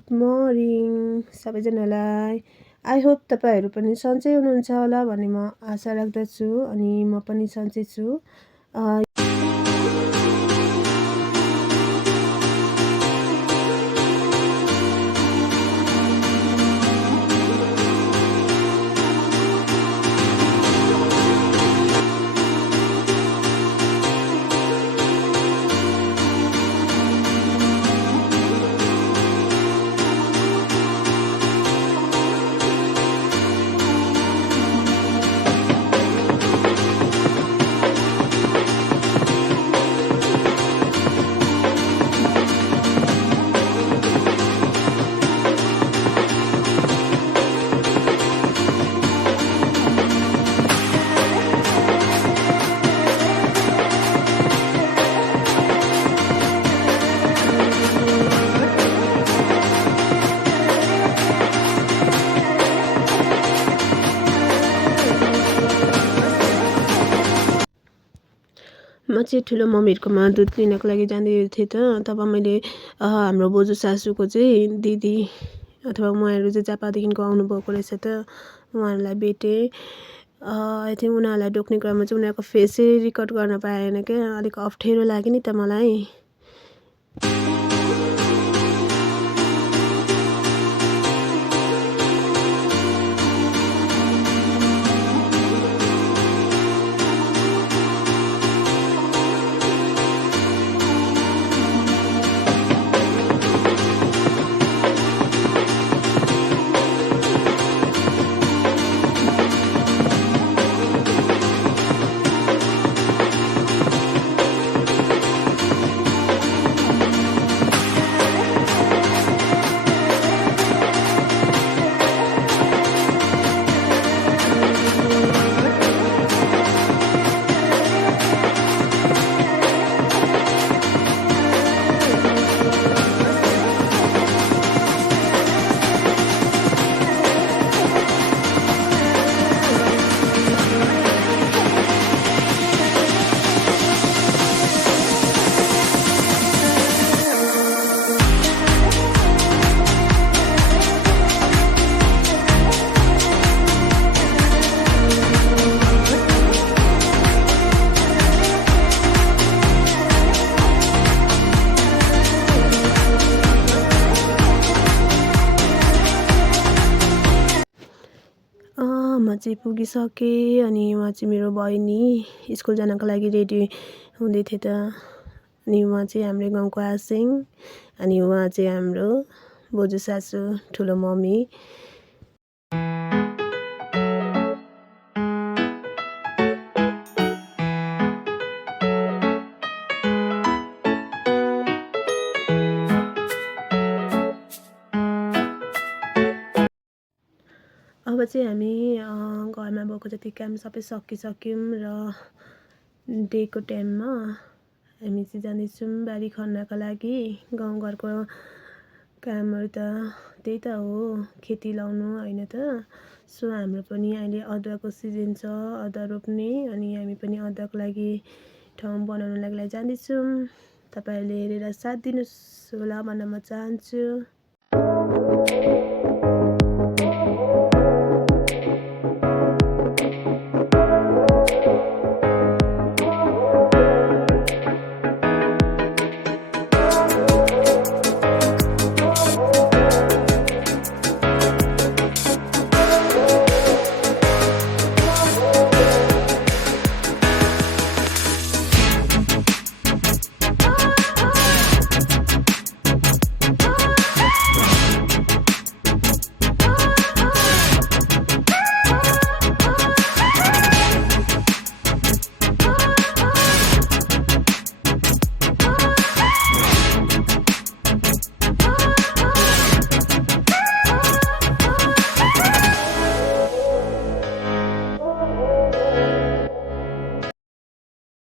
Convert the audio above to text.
Good morning सबैजनालाई। I hope तपाईँहरू पनि सन्चै हुनुहुन्छ होला भन्ने म आशा राख्दछु अनि म पनि सन्चै छु। म चाहिँ ठुलो मम्मीहरूकोमा दुध लिनको लागि जाँदै थिएँ तब मैले हाम्रो बोजू सासूको चाहिँ दिदी अथवा उहाँहरू चाहिँ जापादेखिको आउनुभएको रहेछ उहाँहरूलाई भेटेँ। आई थिङ्क उनीहरूलाई ढोग्ने क्रममा चाहिँ उनीहरूको फेसै रेकर्ड गर्न पाएन क्या, अलिक अप्ठ्यारो लाग्यो नि त मलाई। म चाहिँ पुगिसकेँ अनि उहाँ चाहिँ मेरो बहिनी स्कुल जानको लागि रेडी हुँदै थियो अनि उहाँ चाहिँ हाम्रो गाउँको आसिङ अनि उहाँ चाहिँ हाम्रो बोजू सासू ठुलो मम्मी। अब चाहिँ हामी घरमा भएको जति काम सबै सकिसक्यौँ र डेको टाइममा हामी चाहिँ जाँदैछौँ बारी खन्नको लागि। गाउँघरको कामहरू त त्यही त हो, खेती लाउनु होइन त। सो हाम्रो पनि अहिले अदुवाको सिजन छ, अदुवा रोप्ने अनि हामी पनि अदुवाको लागि ठाउँ बनाउनु लागि जाँदैछौँ। तपाईँहरूले हेरेर साथ दिनुहोस् होला भन्न म चाहन्छु।